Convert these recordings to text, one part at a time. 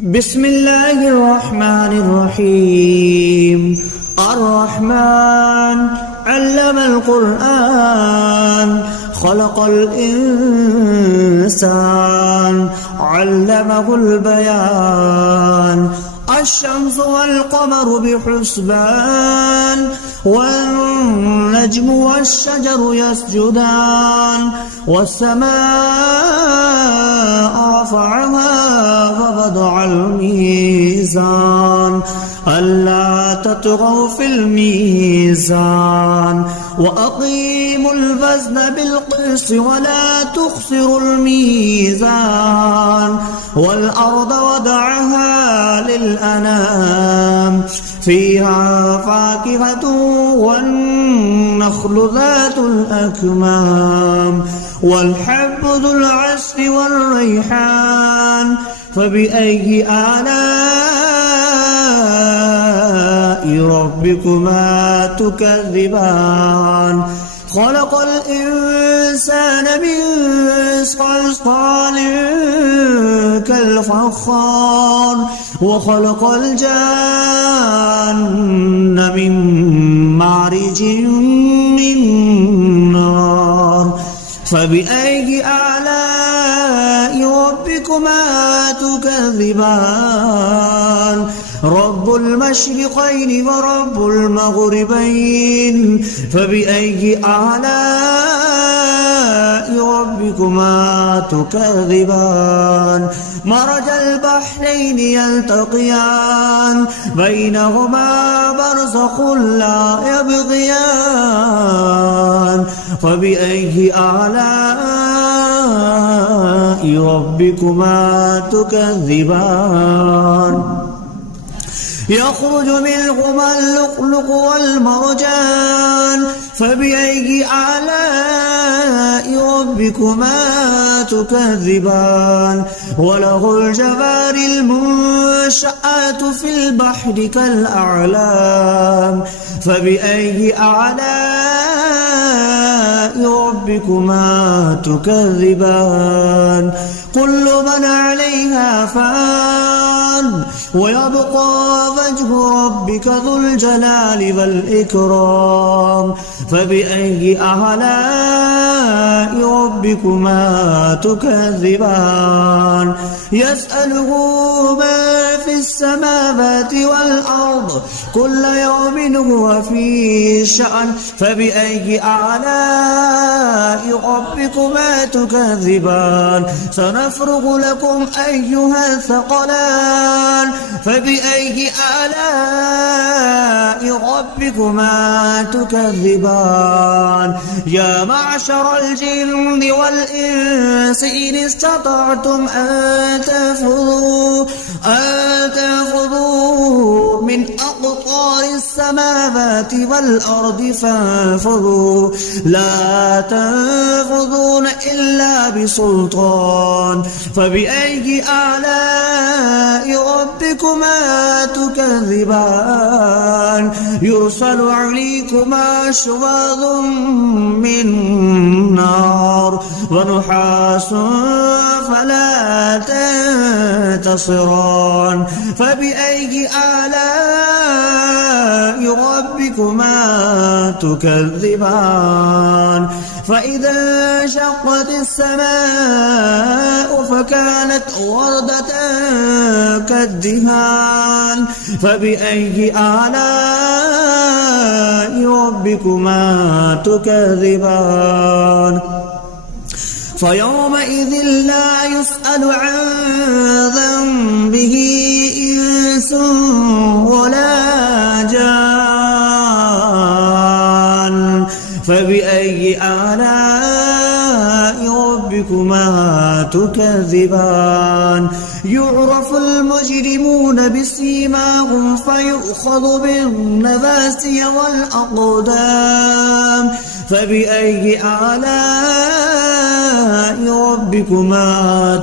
بسم الله الرحمن الرحيم. الرحمن علم القرآن خلق الإنسان علمه البيان. الشمس والقمر بحسبان والنجم والشجر يسجدان والسماء رفعها ووضع الميزان ألا تطغوا في الميزان وأقيموا الوزن بالقسط ولا تخسروا الميزان والأرض وضعها للأنام فيها فاكهة والنخل ذات الأكمام والحب ذو العصف والريحان. فبأي آلاء ربكما تكذبان؟ خلق الإنسان من صلصال كالفخار وخلق الجان من مارج من نار. فبأي آلاء ربكما تكذبان؟ رب المشرقين ورب المغربين. فبأي آلاء ربكما تكذبان؟ مرج البحرين يلتقيان بينهما برزخ لا يبغيان. فبأي آلاء ربكما تكذبان؟ يخرج منهما اللؤلؤ والمرجان. فبأي آلاء ربكما تكذبان؟ وله الجوار المنشآت في البحر كالأعلام. فبأي آلاء ربكما تكذبان؟ كل من عليها فان ويبقى وجه ربك ذو الجلال والإكرام. فبأي آلاء ربكما تكذبان؟ يسأله ما في السماوات والأرض كل يوم هو في شأن. فبأي آلاء ربكما تكذبان؟ سنفرغ لكم أيها الثقلان. فبأي آلاء ربكما تكذبان؟ يا معشر الجن والإنس إن استطعتم أن تنفذوا من أقطار السماوات والأرض فانفذوا لا تنفذون إلا بسلطان. فبأي آلاء ربكما تكذبان؟ يرسل عليكما شواظ من نار ونحاس فلا تنتصران. فبأي آلاء ربكما تكذبان؟ فإذا انشقت السماء فكانت وردة كالدهان. فبأي آلاء ربكما تكذبان؟ فيومئذ لا يسأل عن ذنبه إنس ولا جان. فبأي آلاء ربكما تكذبان؟ يعرف المجرمون بسيماهم فيؤخذ بالنواسي والأقدام. فبأي آلاء ربكما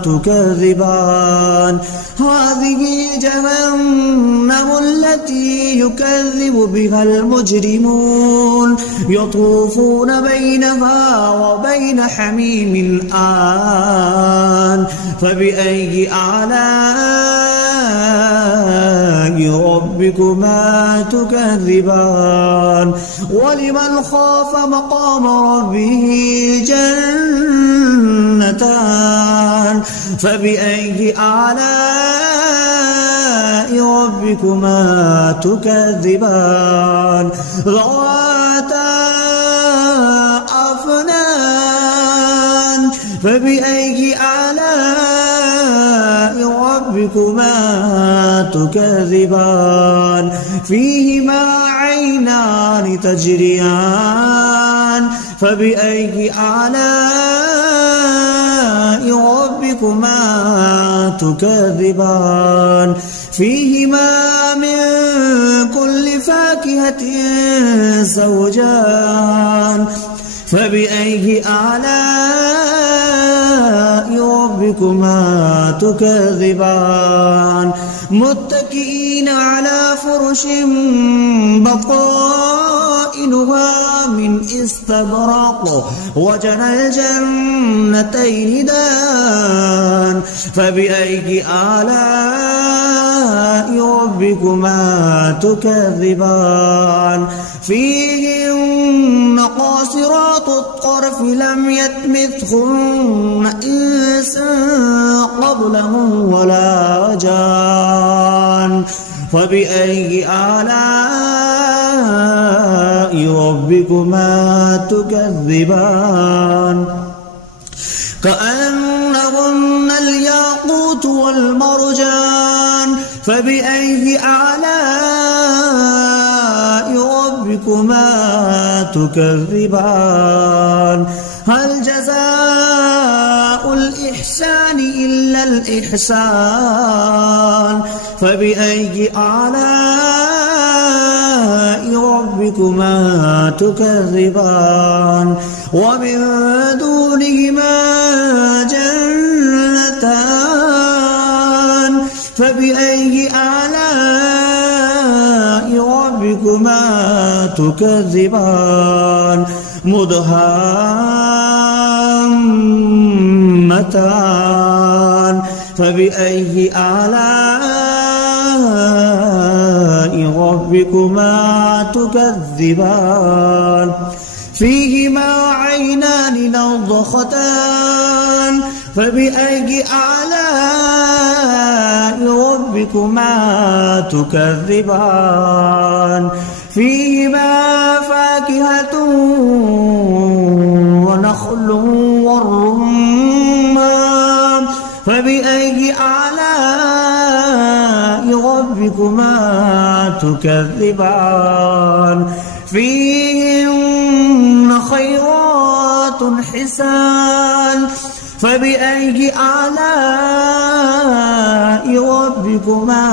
تكذبان؟ هذه جهنم التي يكذب بها المجرمون يطوفون بينها وبين حميم آن. فبأي آلاء ربكما تكذبان ولمن خاف مقام ربه جنتان فبأي آلاء ربكما تكذبان ذواتا أفنان فبأي آلاء ربكما تكذبان فيهما عينان تجريان فبأي آلاء ربكما تكذبان فيهما من كل فاكهة زوجان فبأي آلاء ربكما تكذبان متكئين على فرش بطائنها من استبرق وجنى الجنتين دان فبأي آلاء ربكما تكذبان فيهن قاصرات الطرف لم يطمثهن إنس قبلهم ولا جان فبأي آلاء ربكما تكذبان كأنهن الياقوت والمرجان فبأي آلاء ربكما تكذبان هل جزاء الإحسان إلا الإحسان فبأي آلاء ربكما تكذبان ومن دونهما جنتان فبأي آلاء ربكما تكذبان مدهامتان فبأي آلاء ربكما تكذبان فيهما عينان نضختان فبأي آلاء ربكما تكذبان فيهما فاكهة ونخل والرمان فبأي آلاء ربكما تكذبان فيهن خيرات حسان فبأي آلاء ربكما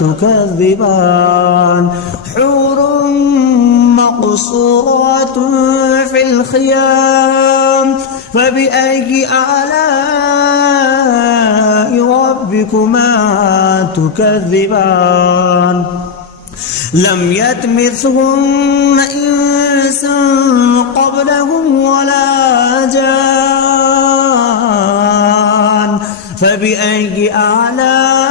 تكذبان حور مقصورات في الخيام فبأي آلاء ربكما تكذبان لم يطمثهن إنس قبلهم ولا جان فبأي آلاء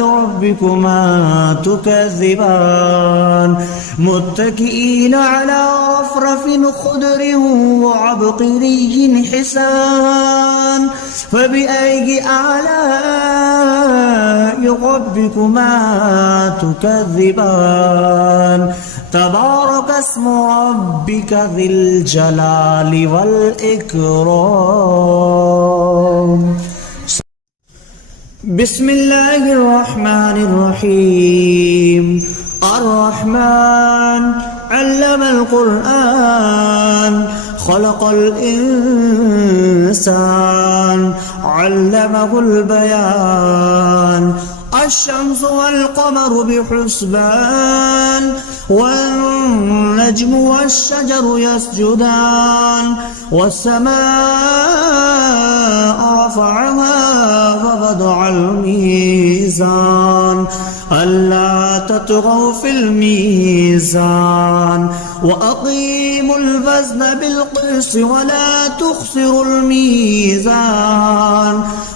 ربكما تكذبان متكئين على رفرف خضر وعبقري حسان فبأي آلاء ربكما تكذبان تبارك اسم ربك ذي الجلال والإكرام بسم الله الرحمن الرحيم الرحمن علم القرآن خلق الإنسان علمه البيان الشمس والقمر بحسبان والنجم والشجر يسجدان والسماء رفعها فوضع الميزان ألا تطغوا في الميزان وأقيموا الوزن بالقسط ولا تخسروا الميزان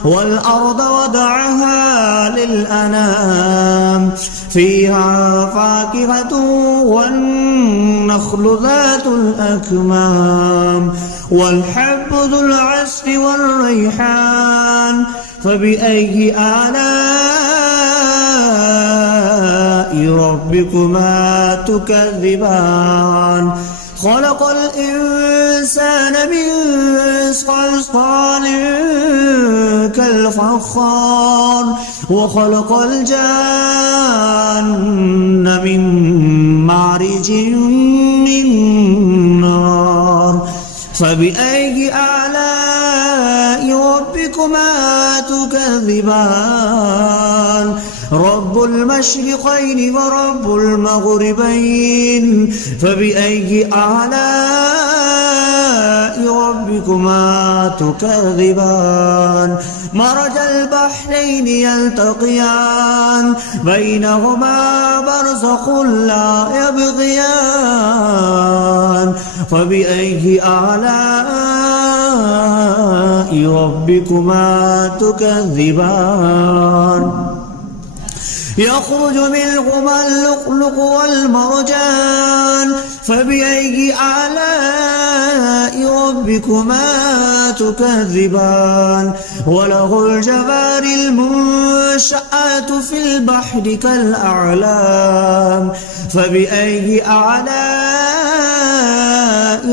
والأرض وضعها للأنام فيها فاكهة والنخل ذات الأكمام والحب ذو العصف والريحان فبأي آلاء ربكما تكذبان خلق الإنسان من صلصال كالفخار وخلق الجان من مارج من نار فبأي آلاء ربكما تكذبان رب المشرقين ورب المغربين فبأي آلاء ربكما تكذبان مرج البحرين يلتقيان بينهما برزخ لا يبغيان فبأي آلاء ربكما تكذبان يخرج منهما اللؤلؤ والمرجان فبأي آلاء ربكما تكذبان وله الجوار المنشآت في البحر كالأعلام فبأي آلاء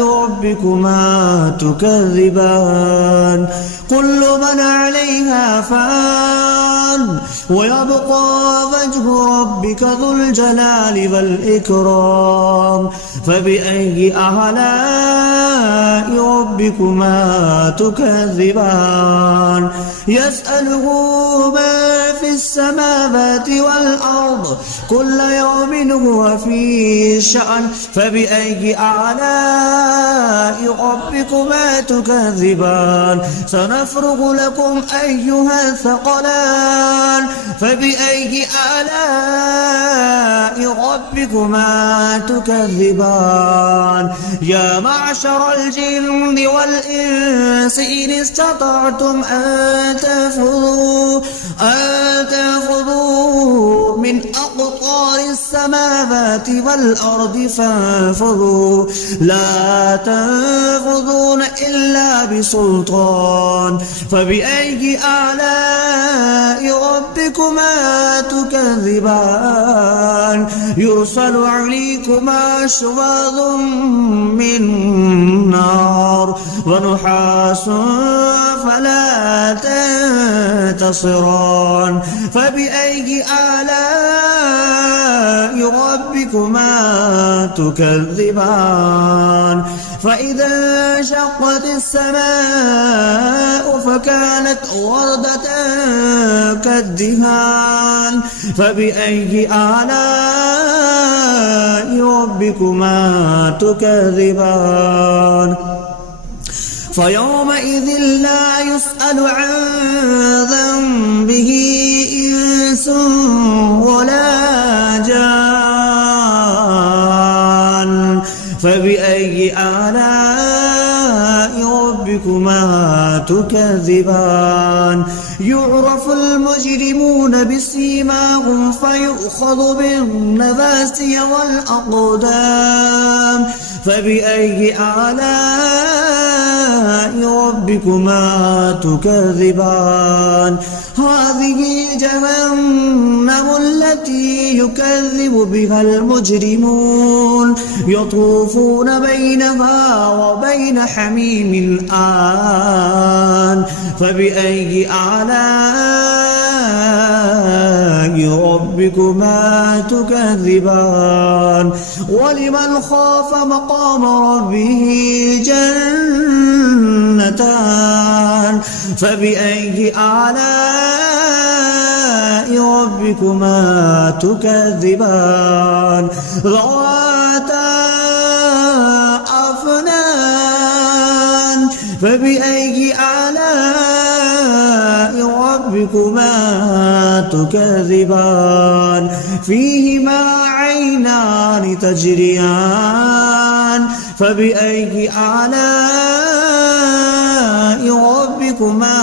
ربكما تكذبان كل من عليها فان ويبقى وجه ربك ذو الجلال والإكرام فبأي آلاء ربكما تكذبان يسأله ما في السماوات والأرض كل يوم هو في شأن فبأي آلاء ربكما تكذبان سنفرغ لكم أيها الثقلان فبأي آلاء ربكما تكذبان يا معشر الجن والإنس إن استطعتم أن تنفذوا من أقطار السماوات والأرض فانفذوا لا تنفذون إلا بسلطان فبأي آلاء ربكما تكذبان يرسل عليكما شواظ من نار ونحاس فلا تنتصران فبأي آلاء ربكما تكذبان فإذا انشقت السماء فكانت وردة كالدهان فبأي آلاء ربكما تكذبان فيومئذ لا يسأل عن ذنبه إنس ولا جان فبأي آلاء ربكما تكذبان يعرف المجرمون بسيماهم فيؤخذ بالنواسي والأقدام فبأي آلاء ربكما تكذبان هذه جهنم التي يكذب بها المجرمون يطوفون بينها وبين حميم آن فبأي آلاء ربكما تكذبان ولمن خاف مقام ربه جنتان فبأي آلاء ربكما تكذبان ذواتا أفنان فبأي آلاء ربكما تكذبان فيهما عينان تجريان فبأي آلاء ربكما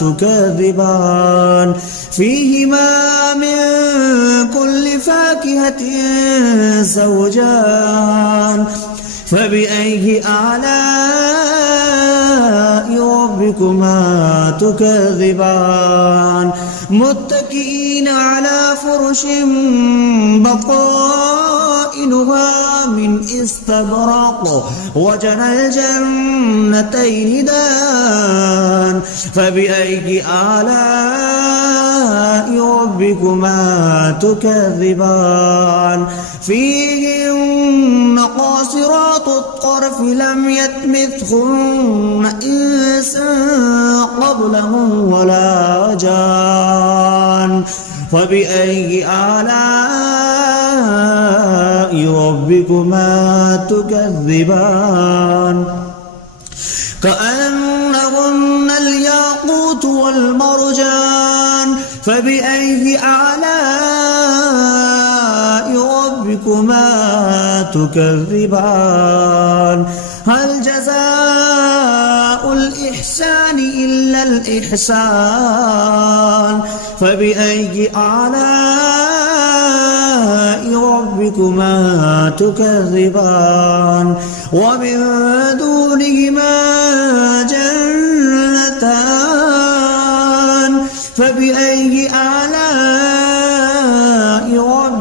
تكذبان فيهما من كل فاكهة زوجان فبأي آلاء ربكما تكذبان متكئين على فرش بطائنها من استبرق وجنى الجنتين دان فبأي آلاء ربكما تكذبان فيهن قاصرات الطرف لم يطمثهن إنس قبلهم ولا جان فبأي آلاء ربكما تكذبان كأنهن الياقوت والمرجان فبأي آلاء ربكما تكذبان هل جزاء الإحسان إلا الإحسان فبأي آلاء ربكما تكذبان ومن دونهما جنتان فبأي آلاء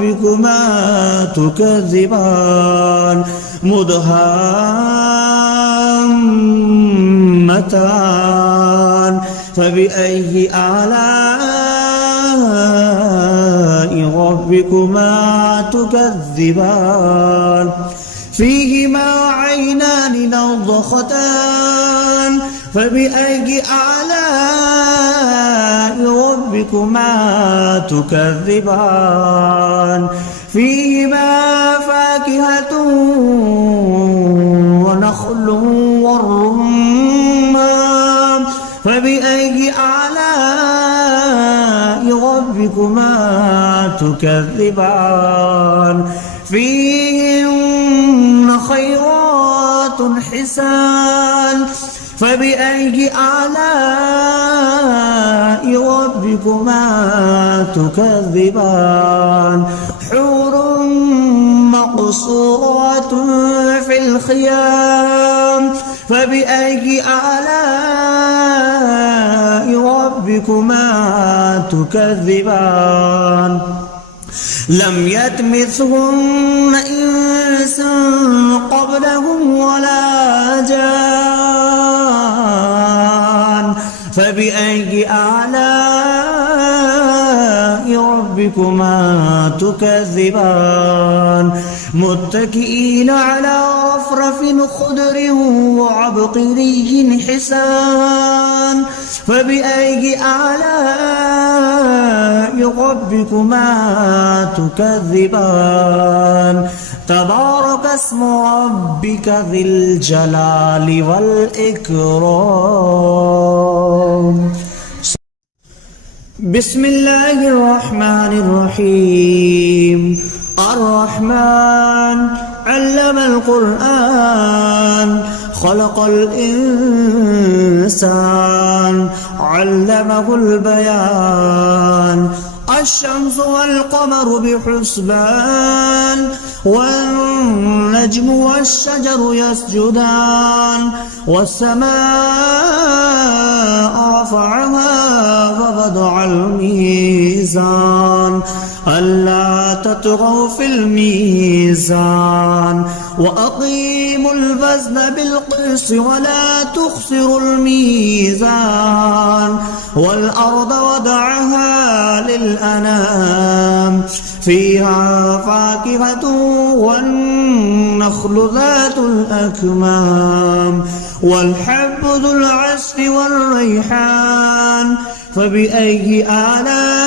ربكما تكذبان مدهامتان فبأي آلاء ربكما تكذبان فيهما عينان نضختان فبأي آلاء ربكما تكذبان فيهما فاكهة ونخل والرمان فبأي آلاء ربكما تكذبان فيهن خيرات حسان فبأي آلاء ربكما تكذبان حور مقصورات في الخيام فبأي آلاء ربكما تكذبان لم يطمثهن إنس قبلهم ولا جان فبأي آلاء ربكما تكذبان متكئين على رفرف خضر وعبقري حسان فبأي آلاء ربكما تكذبان تبارك اسم ربك ذي الجلال والإكرام بسم الله الرحمن الرحيم الرحمن علم القرآن خلق الإنسان علمه البيان الشمس والقمر بحسبان والنجم والشجر يسجدان والسماء رفعها ووضع الميزان ألا تطغوا في الميزان وأقيموا الوزن بالقسط ولا تخسروا الميزان والأرض وضعها للأنام فيها فاكهة والنخل ذات الأكمام والحب ذو العصف والريحان فبأي آلاء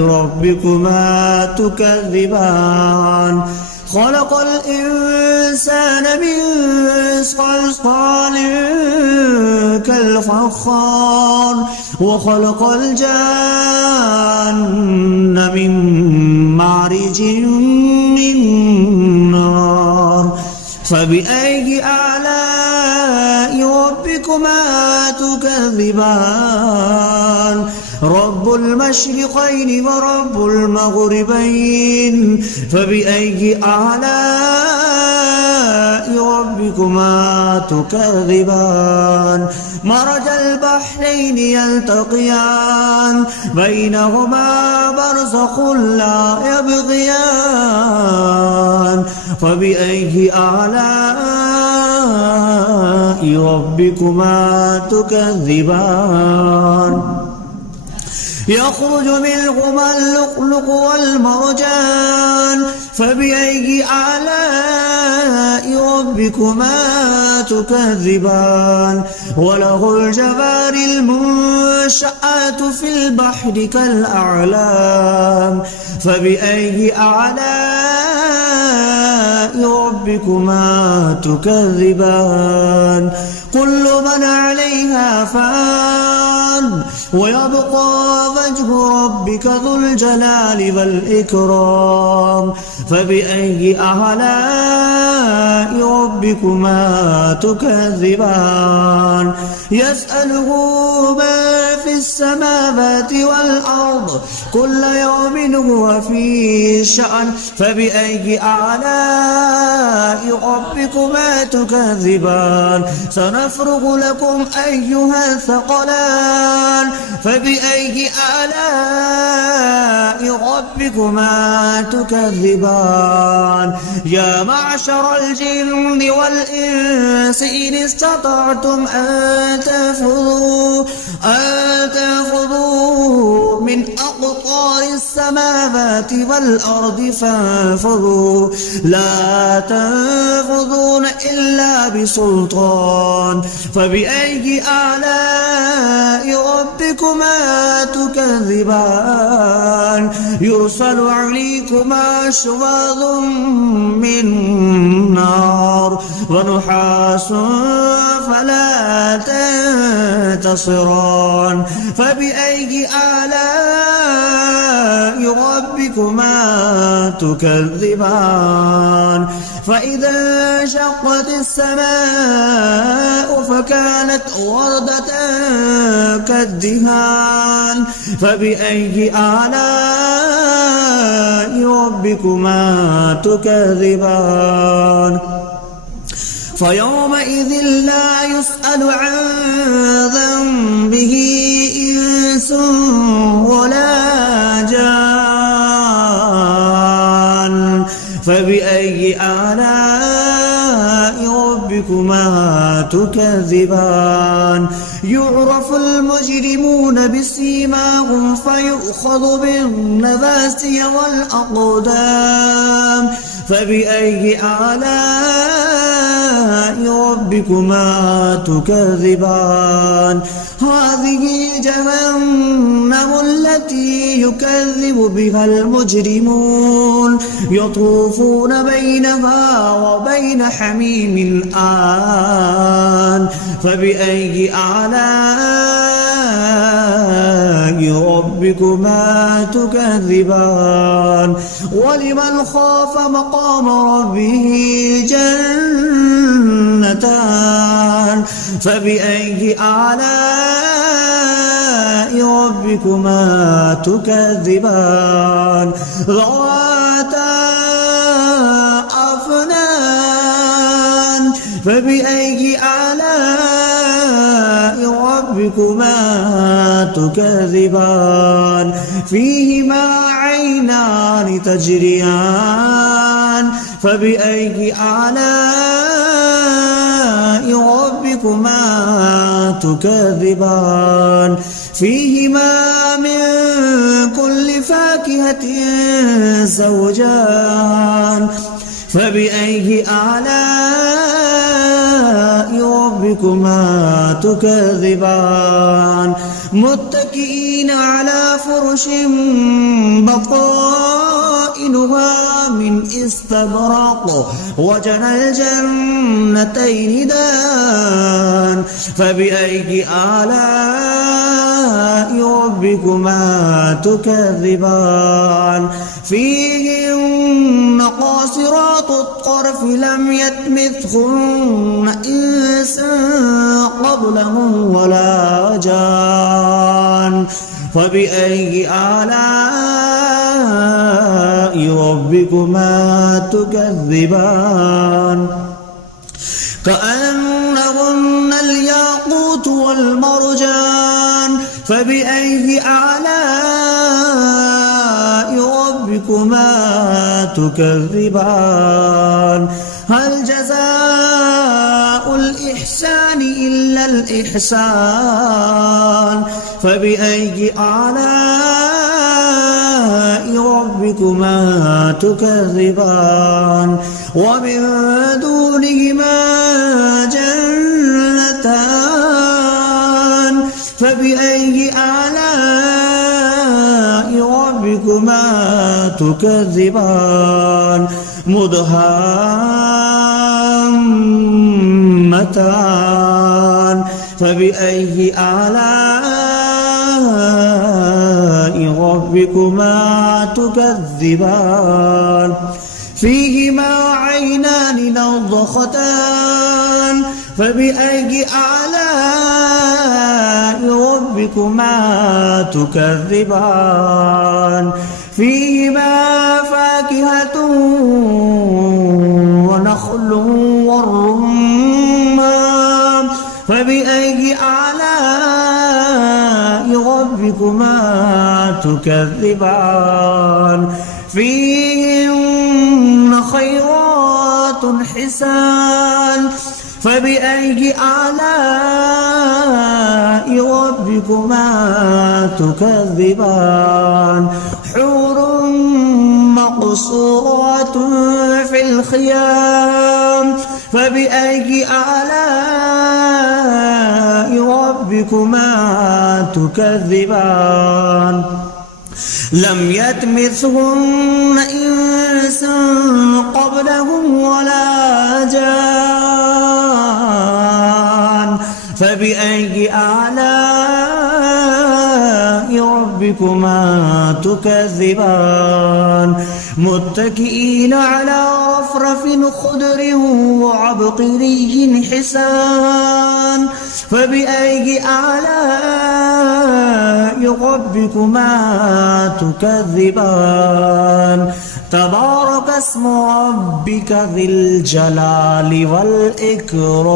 ربكما تكذبان خلق الإنسان من صلصال كالفخار وخلق الجان من مارج من نار فبأي آلاء ربكما تكذبان رب المشرقين ورب المغربين فبأي آلاء ربكما تكذبان مرج البحرين يلتقيان بينهما برزخ لا يبغيان فبأي آلاء ربكما تكذبان يخرج منهما اللؤلؤ والمرجان فبأي آلاء ربكما تكذبان وله الجوار المنشآت في البحر كالأعلام فبأي آلاء ربكما تكذبان كل من عليها فان ويبقى وجه ربك ذو الجلال والإكرام فبأي آلاء ربكما تكذبان يسأله ما في السماوات والأرض كل يوم هو في شأن فبأي آلاء ربكما تكذبان سنفرغ لكم أيها الثقلان فبأي آلاء ربكما تكذبان يا معشر الجن والإنس إن استطعتم أن تنفذوا من أقطار السماوات والأرض فانفذوا لا تنفذون إلا بسلطان فبأي آلاء ربكما تكذبان يرسل عليكما شواظ من نار ونحاس فلا تنتصران فبأي آلاء ربكما تكذبان فإذا انشقت السماء فكانت وردة كالدهان فبأي آلاء ربكما تكذبان فيومئذ لا يسأل عن ذنبه إنس ولا جان فبأي آلاء ربكما تكذبان يعرف المجرمون بسيماهم فيؤخذ بالنواسي والأقدام فبأي آلاء ربكما تكذبان هذه جهنم التي يكذب بها المجرمون يطوفون بينها وبين حميم آن فبأي آلاء ربكما تكذبان ولمن خاف مقام ربه جنتان فبأي آلاء ربكما تكذبان ذواتا أفنان فبأي آلاء ربكما تكذبان فيهما عينان تجريان فبأي آلاء ربكما تكذبان فيهما من كل فاكهة زوجان فبأي آلاء ربكما ربكما تكذبان متكئين على فرش بطائنها من استبرق وجنى الجنتين دان فبأي آلاء ربكما تكذبان فيهن قاصرات الطرف لم يطمثهن إنس قبلهم ولا جان فبأي آلاء ربكما تكذبان كأنهن الياقوت والمرجان فبأي آلاء ربكما تكذبان هل جزاء الإحسان إلا الإحسان فبأي آلاء ربكما تكذبان ومن دونهما جنتان فبأي آلاء ربكما تكذبان مدهامتان فبأي آلاء ربكما تكذبان فيهما عينان نضختان فبأي آلاء ربكما تكذبان فيهما فاكهة ونخل والرمان فبأي آلاء ربكما تكذبان فيهن خيرات حسان فبأي آلاء ربكما تكذبان حور مقصورات في الخيام فبأي آلاء ربكما تكذبان لم يطمثهن إنس قبلهم ولا جان فبأي آلاء ربكما تكذبان متكئين على رفرف خضر وعبقري حسان فبأي آلاء ربكما تكذبان تبارك اسم ربك ذي الجلال والإكرام